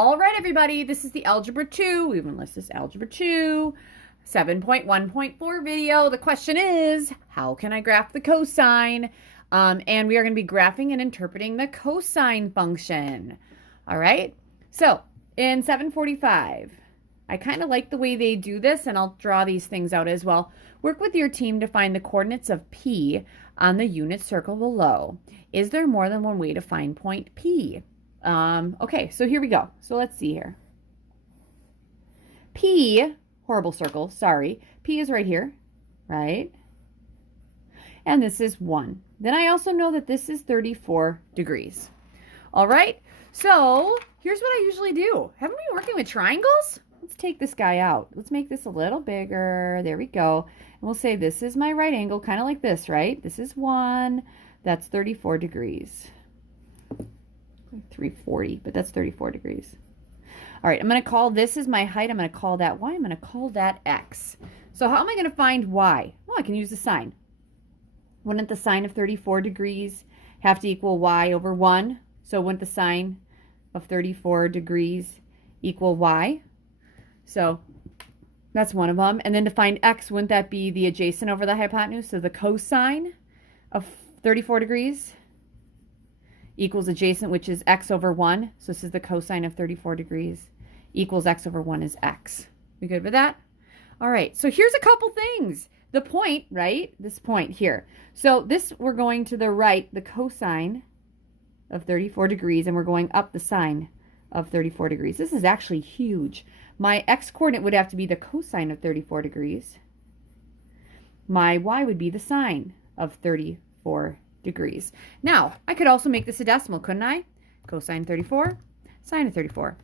All right, everybody, this is the Algebra 2. We even list this Algebra 2 7.1.4 video. The question is, how can I graph the cosine? And we are going to be graphing and interpreting the cosine function. All right, so in 745, I kind of like the way they do this, and I'll draw these things out as well. Work with your team to find the coordinates of P on the unit circle below. Is there more than one way to find point P? Okay, so here we go. So let's see here. P, horrible circle, sorry. P is right here, right? And this is 1. Then I also know that this is 34 degrees. All right, so here's what I usually do. Haven't we been working with triangles? Let's take this guy out. Let's make this a little bigger. There we go. And we'll say this is my right angle, kind of like this, right? This is 1. That's 34 degrees. 340, but that's 34 degrees. All right, I'm going to call this is my height. I'm going to call that y. I'm going to call that x. So how am I going to find y? Well, I can use the sine. Wouldn't the sine of 34 degrees have to equal y over 1? So wouldn't the sine of 34 degrees equal y? So that's one of them. And then to find x, wouldn't that be the adjacent over the hypotenuse? So the cosine of 34 degrees equals adjacent, which is x over 1. So this is the cosine of 34 degrees equals x over 1 is x. We good with that? All right, so here's a couple things. The point, right? This point here. So this, we're going to the right, the cosine of 34 degrees, and we're going up the sine of 34 degrees. This is actually huge. My x-coordinate would have to be the cosine of 34 degrees. My y would be the sine of 34 degrees. Now, I could also make this a decimal, couldn't I? Cosine 34, sine of 34.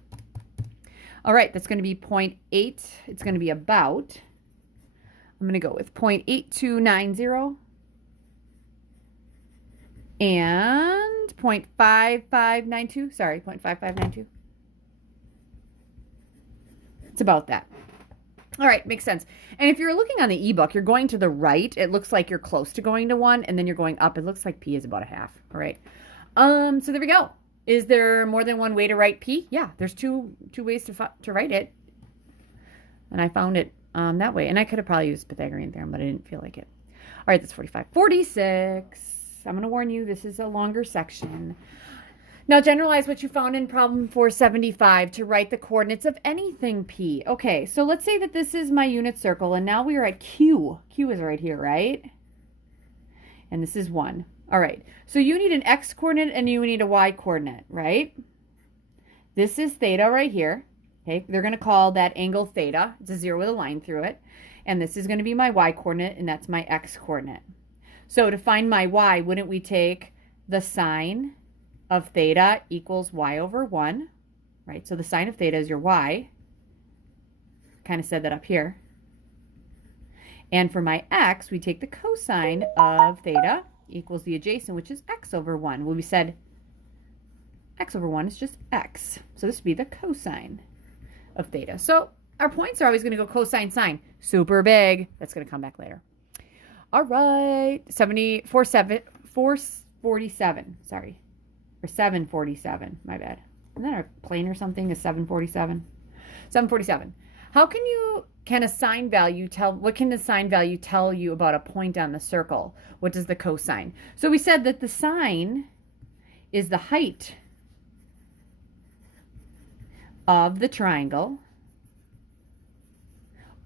All right, that's going to be 0.8. It's going to be about, I'm going to go with 0.8290 and 0.5592. Sorry, 0.5592. It's about that. All right, makes sense. And if you're looking on the ebook, you're going to the right. It looks like you're close to going to 1, and then you're going up. It looks like P is about a half. All right. So there we go. Is there more than one way to write P? Yeah, there's two ways to write it. And I found it that way. And I could have probably used Pythagorean theorem, but I didn't feel like it. All right, that's 45. 46. I'm going to warn you, this is a longer section. Now generalize what you found in problem 475 to write the coordinates of anything P. Okay, so let's say that this is my unit circle, and now we are at Q. Q is right here, right? And this is 1. All right, so you need an x-coordinate and you need a y-coordinate, right? This is theta right here. Okay, they're going to call that angle theta. It's a 0 with a line through it. And this is going to be my y-coordinate, and that's my x-coordinate. So to find my y, wouldn't we take the sine of theta equals y over 1, right? So the sine of theta is your y. Kind of said that up here. And for my x, we take the cosine of theta equals the adjacent, which is x over 1. Well, we said x over 1 is just x. So this would be the cosine of theta. So our points are always going to go cosine, sine. Super big. That's going to come back later. All right. 447. Sorry. Or 747, my bad. Isn't that a plane or something, a 747? 747. Can a sine value what can the sine value tell you about a point on the circle? What does the cosine? So we said that the sine is the height of the triangle.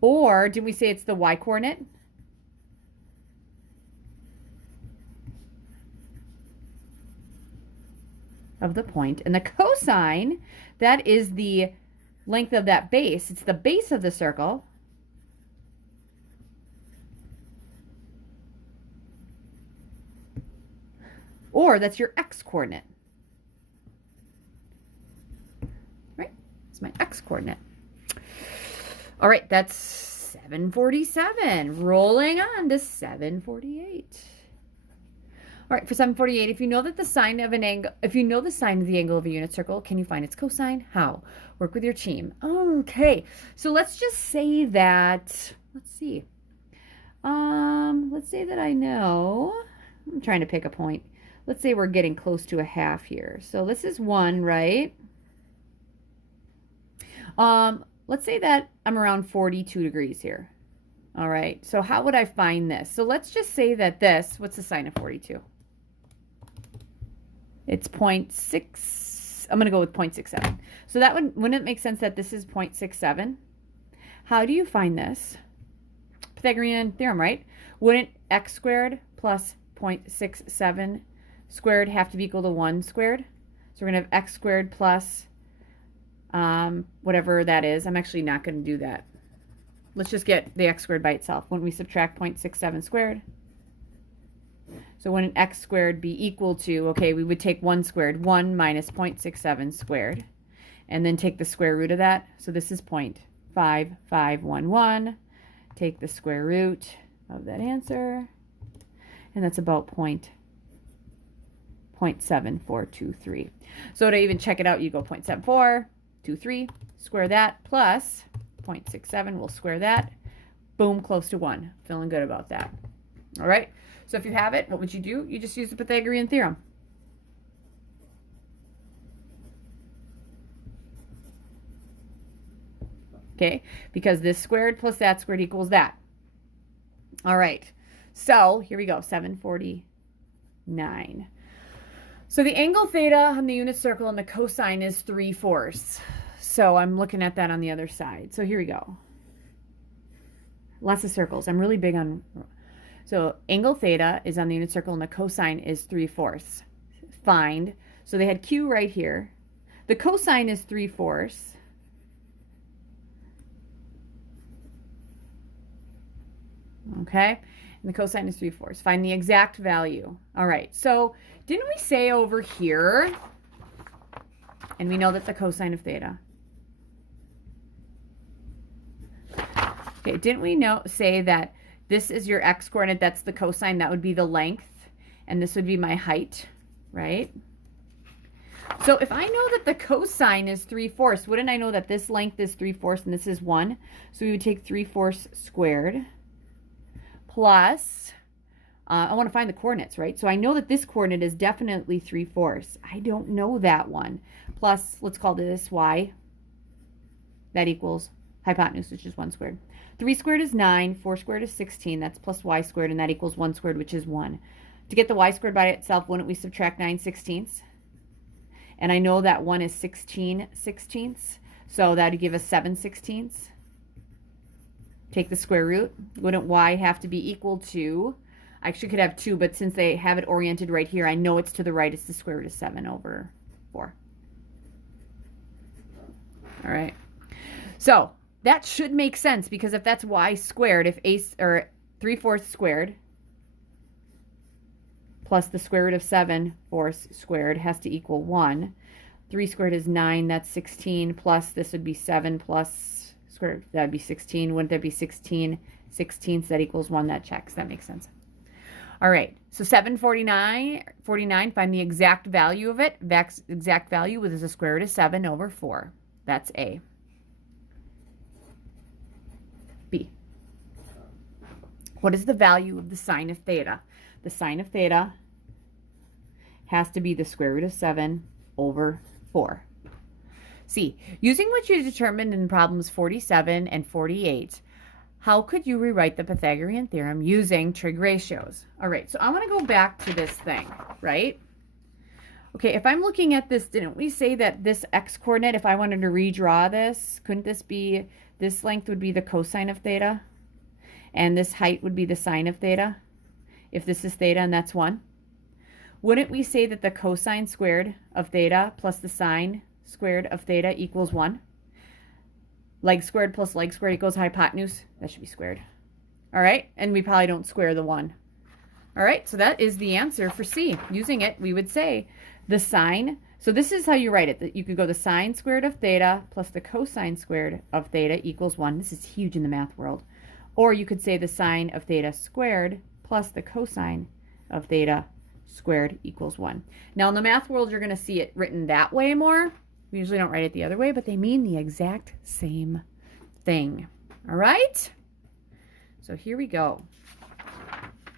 Or did we say it's the y-coordinate? Of the point. And the cosine, that is the length of that base. It's the base of the circle. Or that's your x-coordinate. Right? It's my x-coordinate. All right, that's 747. Rolling on to 748. All right, for 748, if you know that the sine of an angle, if you know the sine of the angle of a unit circle, can you find its cosine? How? Work with your team. Okay, so let's just say that, let's see. Let's say that I know, I'm trying to pick a point. Let's say we're getting close to a half here. So this is 1, right? Let's say that I'm around 42 degrees here. All right, so how would I find this? So let's just say that this, what's the sine of 42? It's 0.6, I'm going to go with 0.67. So that wouldn't it make sense that this is 0.67? How do you find this? Pythagorean theorem, right? Wouldn't x squared plus 0.67 squared have to be equal to 1 squared? So we're going to have x squared plus whatever that is. I'm actually not going to do that. Let's just get the x squared by itself. Wouldn't we subtract 0.67 squared? So wouldn't x squared be equal to, okay, we would take 1 squared, 1 minus 0.67 squared, and then take the square root of that. So this is 0.5511. Take the square root of that answer, and that's about 0.7423. So to even check it out, you go 0.7423, square that, plus 0.67, we'll square that. Boom, close to 1. Feeling good about that. All right, so if you have it, what would you do? You just use the Pythagorean theorem. Okay, because this squared plus that squared equals that. All right, so here we go, 749. So the angle theta on the unit circle and the cosine is 3/4. So I'm looking at that on the other side. So here we go. Lots of circles. I'm really big on... So angle theta is on the unit circle and the cosine is 3/4. Find. So they had Q right here. The cosine is 3/4. Okay, and the cosine is 3/4. Find the exact value. All right, so didn't we say over here, and we know that the cosine of theta. Okay, didn't we say that this is your x coordinate, that's the cosine, that would be the length, and this would be my height, right? So if I know that the cosine is 3/4, wouldn't I know that this length is 3/4 and this is 1? So we would take 3/4 squared. Plus, I want to find the coordinates, right? So I know that this coordinate is definitely 3/4. I don't know that one. Plus, let's call this y. That equals hypotenuse, which is 1 squared. 3 squared is 9. 4 squared is 16. That's plus y squared, and that equals 1 squared, which is 1. To get the y squared by itself, wouldn't we subtract 9/16? And I know that 1 is 16/16. So that would give us 7/16. Take the square root. Wouldn't y have to be equal to, I actually could have 2, but since they have it oriented right here, I know it's to the right. It's the square root of 7/4. All right. So that should make sense, because if that's y squared, if a, or 3/4 squared plus the square root of 7/4 squared has to equal 1. 3 squared is 9. That's 16, plus this would be 7 plus square, that'd be 16. Wouldn't that be 16/16? That equals 1. That checks. That makes sense. All right. So 749, find the exact value of it. Exact value is the square root of 7/4. That's A. B. What is the value of the sine of theta? The sine of theta has to be the square root of 7/4. C. Using what you determined in problems 47 and 48, how could you rewrite the Pythagorean theorem using trig ratios? All right, so I want to go back to this thing, right? Okay, if I'm looking at this, didn't we say that this x coordinate, if I wanted to redraw this, couldn't this be, this length would be the cosine of theta, and this height would be the sine of theta, if this is theta and that's 1? Wouldn't we say that the cosine squared of theta plus the sine squared of theta equals 1? Leg squared plus leg squared equals hypotenuse. That should be squared. All right, and we probably don't square the 1. All right, so that is the answer for C. Using it, we would say the sine, so this is how you write it. You could go the sine squared of theta plus the cosine squared of theta equals 1. This is huge in the math world. Or you could say the sine of theta squared plus the cosine of theta squared equals 1. Now in the math world, you're going to see it written that way more. We usually don't write it the other way, but they mean the exact same thing. All right? So here we go.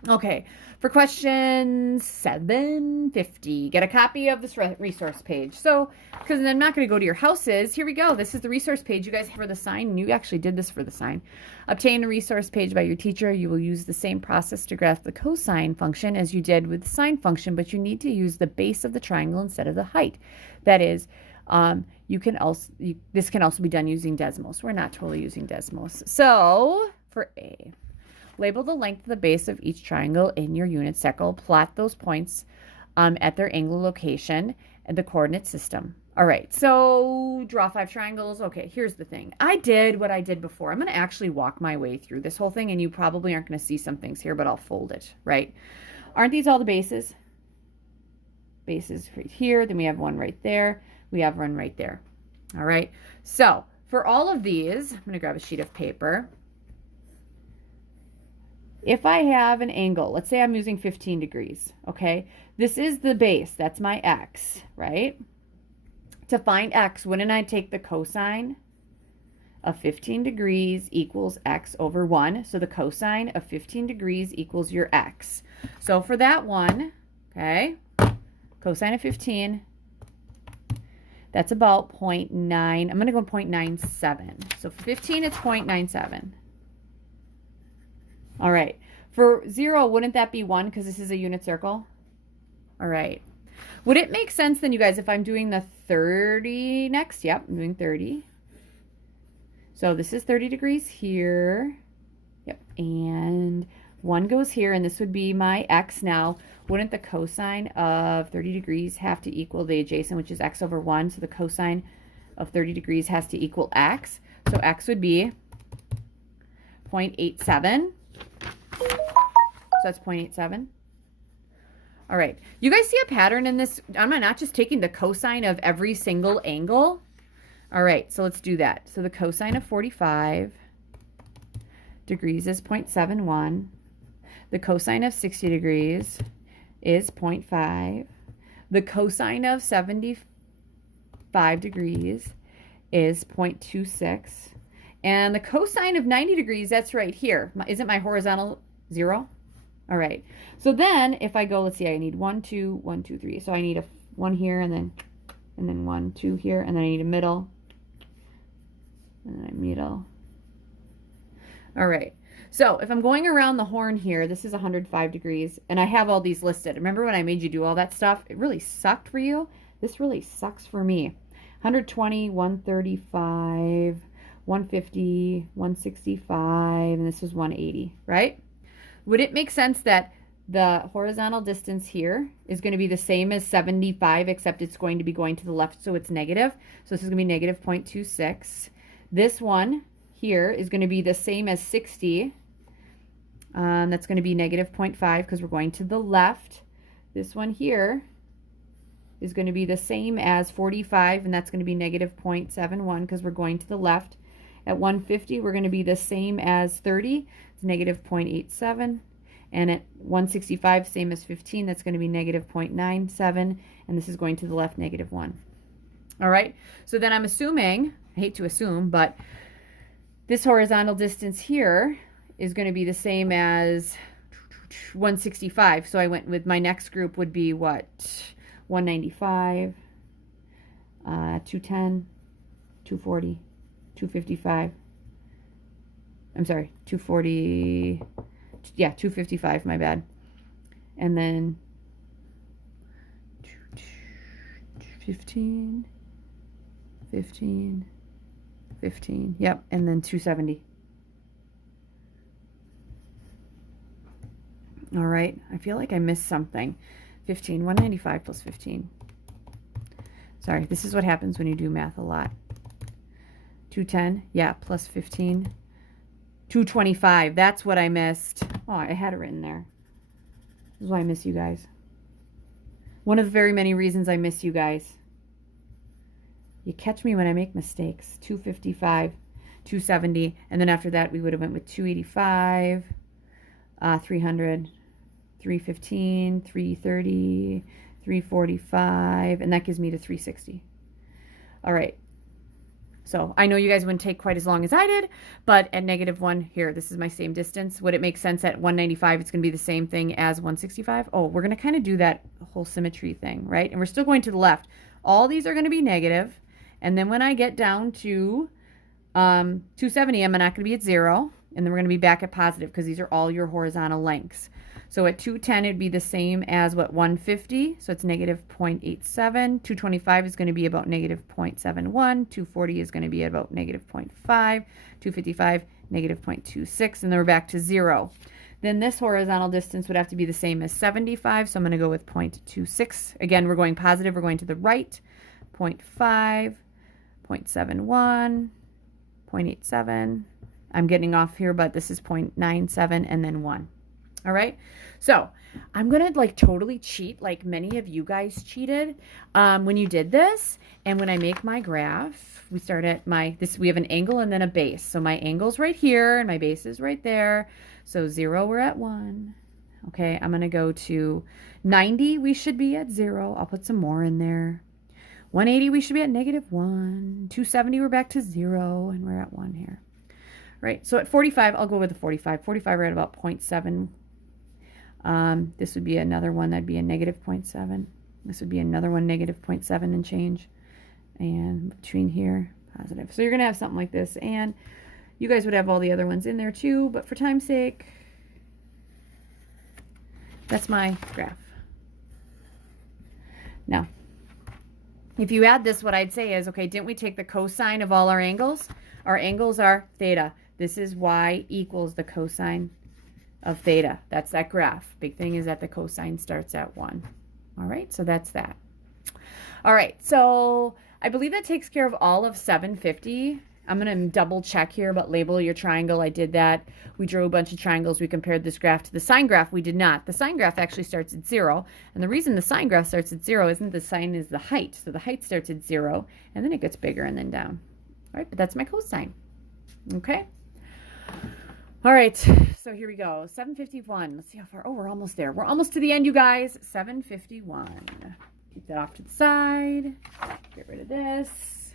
Okay, for question 750, get a copy of this resource page. So, because I'm not going to go to your houses, here we go. This is the resource page you guys have for the sign. You actually did this for the sign. Obtain a resource page by your teacher. You will use the same process to graph the cosine function as you did with the sine function, but you need to use the base of the triangle instead of the height. That is, this can also be done using Desmos. We're not totally using Desmos. So, for A, label the length of the base of each triangle in your unit circle. Plot those points at their angle location and the coordinate system. All right, so draw 5 triangles. Okay, here's the thing. I did what I did before. I'm going to actually walk my way through this whole thing, and you probably aren't going to see some things here, but I'll fold it, right? Aren't these all the bases? Bases right here. Then we have one right there. We have one right there. All right, so for all of these, I'm going to grab a sheet of paper. If I have an angle, let's say I'm using 15 degrees, okay? This is the base. That's my x, right? To find x, wouldn't I take the cosine of 15 degrees equals x over 1? So the cosine of 15 degrees equals your x. So for that one, okay, cosine of 15, that's about 0.9. I'm going to go 0.97. So for 15, it's 0.97. All right. For 0, wouldn't that be 1 because this is a unit circle? All right. Would it make sense then, you guys, if I'm doing the 30 next? Yep, I'm doing 30. So this is 30 degrees here. Yep. And 1 goes here, and this would be my x now. Wouldn't the cosine of 30 degrees have to equal the adjacent, which is x over 1? So the cosine of 30 degrees has to equal x. So x would be 0.87. So that's 0.87. All right. You guys see a pattern in this? Am I not just taking the cosine of every single angle? All right. So let's do that. So the cosine of 45 degrees is 0.71. The cosine of 60 degrees is 0.5. The cosine of 75 degrees is 0.26. And the cosine of 90 degrees, that's right here. Isn't my horizontal 0? All right. So then if I go, let's see, I need 1, 2, 1, 2, 3. So I need a 1 here and then 1, 2 here, and then I need a middle. And then a middle. All right. So if I'm going around the horn here, this is 105 degrees, and I have all these listed. Remember when I made you do all that stuff? It really sucked for you. This really sucks for me. 120, 135, 150, 165, and this is 180, right? Would it make sense that the horizontal distance here is going to be the same as 75, except it's going to be going to the left, so it's negative. So this is going to be negative 0.26. This one here is going to be the same as 60. That's going to be negative 0.5 because we're going to the left. This one here is going to be the same as 45, and that's going to be negative 0.71 because we're going to the left. At 150, we're going to be the same as 30. It's negative 0.87. And at 165, same as 15, that's going to be negative 0.97. And this is going to the left, negative 1. All right. So then I'm assuming, I hate to assume, but this horizontal distance here is going to be the same as 165. So I went with my next group would be what? 195, 210, 240. 255. I'm sorry, 240. Yeah, 255, my bad. And then 15, 15, 15. Yep, and then 270. All right, I feel like I missed something. 15, 195 plus 15. Sorry, this is what happens when you do math a lot. 210, yeah, plus 15. 225, that's what I missed. Oh, I had it written there. This is why I miss you guys. One of the very many reasons I miss you guys. You catch me when I make mistakes. 255, 270, and then after that we would have went with 285, 300, 315, 330, 345, and that gives me to 360. All right. So I know you guys wouldn't take quite as long as I did, but at -1 here, this is my same distance. Would it make sense at 195? It's going to be the same thing as 165. Oh, we're going to kind of do that whole symmetry thing, right? And we're still going to the left. All these are going to be negative. And then when I get down to 270, I'm not going to be at 0. And then we're going to be back at positive because these are all your horizontal lengths. So at 210, it'd be the same as what, 150. So it's -0.87. 225 is going to be about -0.71. 240 is going to be about -0.5. 255, -0.26. And then we're back to 0. Then this horizontal distance would have to be the same as 75. So I'm going to go with 0.26. Again, we're going positive. We're going to the right. 0.5, 0.71, 0.87. I'm getting off here, but this is 0.97 and then 1. All right. So I'm going to like totally cheat like many of you guys cheated when you did this. And when I make my graph, we start at we have an angle and then a base. So my angle's right here and my base is right there. So 0, we're at 1. Okay. I'm going to go to 90. We should be at 0. I'll put some more in there. 180, we should be at -1. 270, we're back to 0 and we're at 1 here. Right. So at 45, I'll go with the 45. 45, we're at about 0.7. This would be another one that'd be a -0.7. This would be another one -0.7 and change. And between here, positive. So you're going to have something like this. And you guys would have all the other ones in there too. But for time's sake, that's my graph. Now, if you add this, what I'd say is, okay, didn't we take the cosine of all our angles? Our angles are theta. This is y equals the cosine of theta. That's that graph. Big thing is that the cosine starts at 1. All right, so that's that. All right, so I believe that takes care of all of 750. I'm going to double check here, but label your triangle. I did that. We drew a bunch of triangles. We compared this graph to the sine graph. We did not. The sine graph actually starts at 0. And the reason the sine graph starts at 0 isn't the sine is the height. So the height starts at 0, and then it gets bigger and then down. All right, but that's my cosine. Okay. All right, so here we go. 751. Let's see how far. Oh, we're almost there. We're almost to the end, you guys. 751. Keep that off to the side. Get rid of this.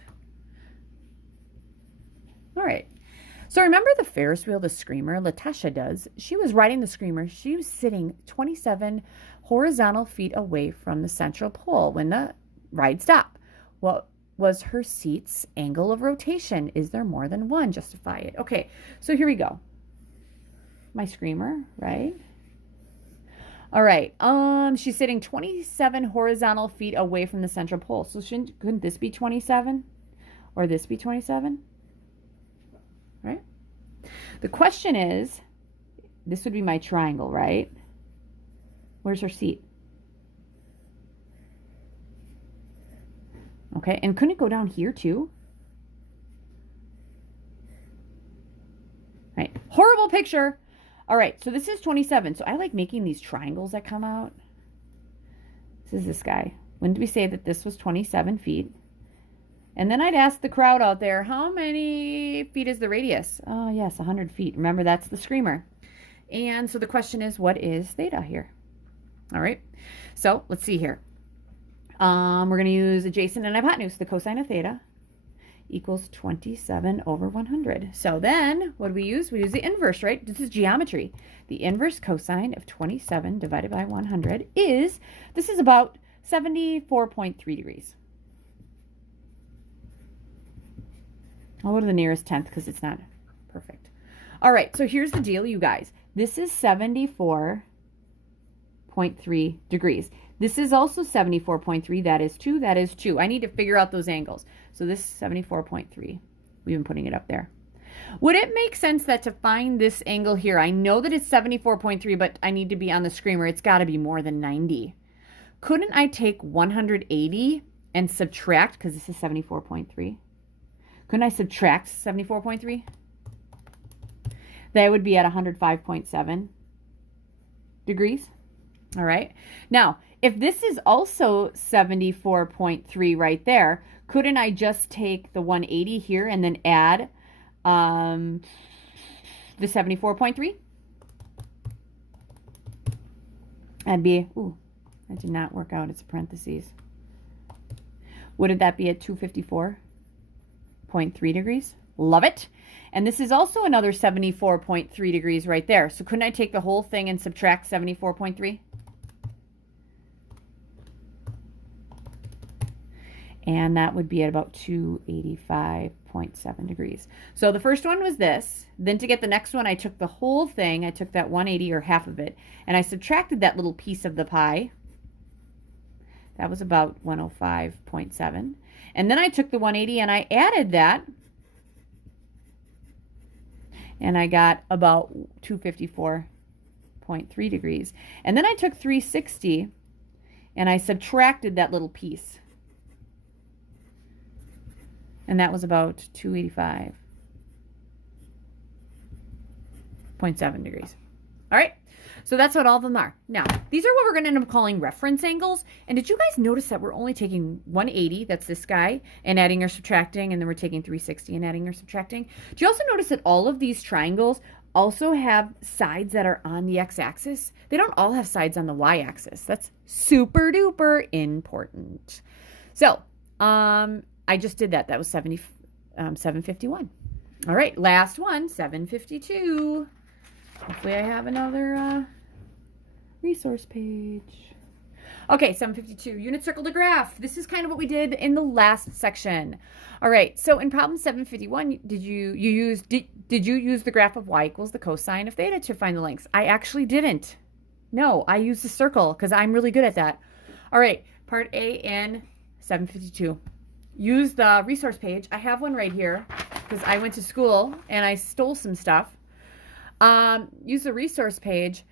All right. So remember the Ferris wheel, the screamer? Latasha does. She was riding the screamer. She was sitting 27 horizontal feet away from the central pole when the ride stopped. What was her seat's angle of rotation? Is there more than one? Justify it. Okay, so here we go. My screamer, right? All right. She's sitting 27 horizontal feet away from the central pole. So couldn't this be 27? Or this be 27? Right? The question is, this would be my triangle, right? Where's her seat? Okay, and couldn't it go down here too? Right, horrible picture. All right, so this is 27. So I like making these triangles that come out. This is this guy. When did we say that this was 27 feet? And then I'd ask the crowd out there, how many feet is the radius? Oh, yes, 100 feet. Remember, that's the screamer. And so the question is, what is theta here? All right, so let's see here. We're going to use adjacent and hypotenuse. The cosine of theta equals 27 over 100. So then, what do we use? We use the inverse, right? This is geometry. The inverse cosine of 27 divided by 100 is, this is about 74.3 degrees. I'll go to the nearest tenth because it's not perfect. All right, so here's the deal, you guys. This is 74.3 degrees. This is also 74.3. That is 2. That is 2. I need to figure out those angles. So this is 74.3. We've been putting it up there. Would it make sense that to find this angle here, I know that it's 74.3, but I need to be on the screamer. It's got to be more than 90. Couldn't I take 180 and subtract, because this is 74.3? Couldn't I subtract 74.3? That would be at 105.7 degrees. All right. Now, if this is also 74.3 right there, couldn't I just take the 180 here and then add the 74.3? That'd be, ooh, that did not work out. It's parentheses. Wouldn't that be at 254? 0.3 degrees. Love it. And this is also another 74.3 degrees right there. So couldn't I take the whole thing and subtract 74.3? And that would be at about 285.7 degrees. So the first one was this. Then to get the next one, I took the whole thing. I took that 180 or half of it, and I subtracted that little piece of the pie. That was about 105.7. And then I took the 180 and I added that, and I got about 254.3 degrees. And then I took 360 and I subtracted that little piece. And that was about 285.7 degrees. All right. So that's what all of them are. Now, these are what we're going to end up calling reference angles. And did you guys notice that we're only taking 180, that's this guy, and adding or subtracting, and then we're taking 360 and adding or subtracting? Do you also notice that all of these triangles also have sides that are on the x-axis? They don't all have sides on the y-axis. That's super duper important. So, I just did that. That was 751. All right, last one, 752. Hopefully I have another resource page. Okay, 752, unit circle to graph. This is kind of what we did in the last section. All right, so in problem 751, did you use the graph of y equals the cosine of theta to find the lengths? I actually didn't. No, I used the circle because I'm really good at that. All right, part A in 752. Use the resource page. I have one right here because I went to school and I stole some stuff. Use the resource page,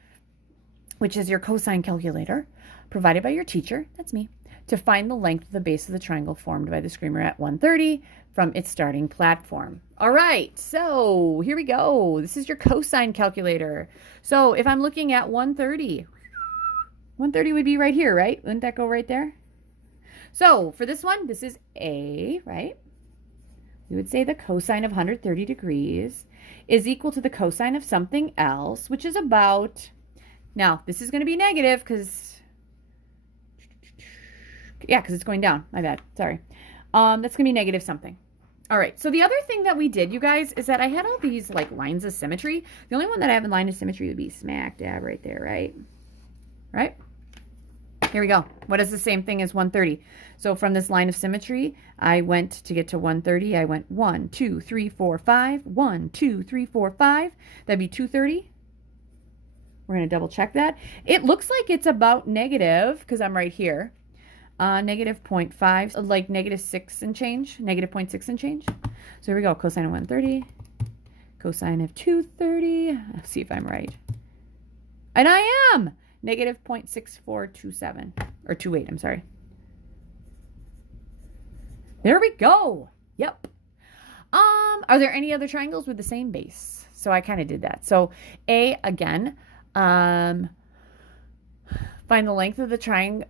which is your cosine calculator, provided by your teacher, that's me, to find the length of the base of the triangle formed by the screamer at 130 from its starting platform. All right, so here we go. This is your cosine calculator. So if I'm looking at 130, 130 would be right here, right? Wouldn't that go right there? So for this one, this is A, right? We would say the cosine of 130 degrees is equal to the cosine of something else, which is about, now this is going to be negative because it's going down. My bad. Sorry. That's going to be negative something. All right. So the other thing that we did, you guys, is that I had all these like lines of symmetry. The only one that I have in line of symmetry would be smack dab right there, right? Right? Here we go. What is the same thing as 130? So from this line of symmetry, I went to get to 130. I went 1, 2, 3, 4, 5. 1, 2, 3, 4, 5. That'd be 230. We're going to double check that. It looks like it's about negative because I'm right here. Negative 0.5, like negative 6 and change. Negative 0.6 and change. So here we go. Cosine of 130. Cosine of 230. Let's see if I'm right. And I am! Negative 0.6427, or 28, I'm sorry. There we go. Yep. Are there any other triangles with the same base? So I kind of did that. So A, again, find the length of the triangle,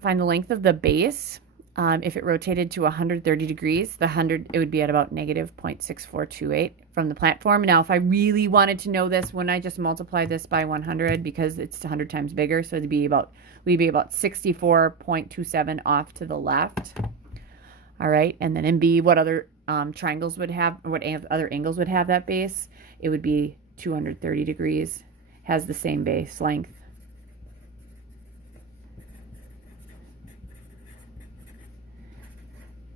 find the length of the base. If it rotated to 130 degrees, it would be at about negative 0.6428 from the platform. Now, if I really wanted to know this, wouldn't I just multiply this by 100 because it's 100 times bigger? So we'd be about 64.27 off to the left. All right, and then in B, what other triangles would have, or what other angles would have that base? It would be 230 degrees, has the same base length.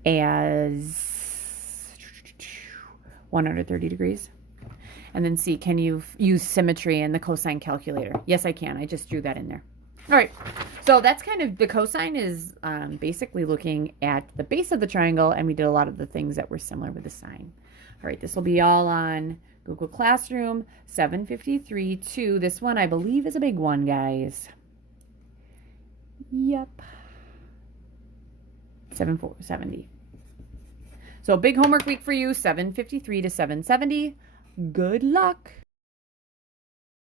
As 130 degrees. And then C, can you use symmetry in the cosine calculator? Yes, I can. I just drew that in there. All right. So that's kind of, the cosine is basically looking at the base of the triangle, and we did a lot of the things that were similar with the sine. All right. This will be all on Google Classroom 753-2. This one, I believe, is a big one, guys. Yep. 770. So big homework week for you, 753 to 770. Good luck.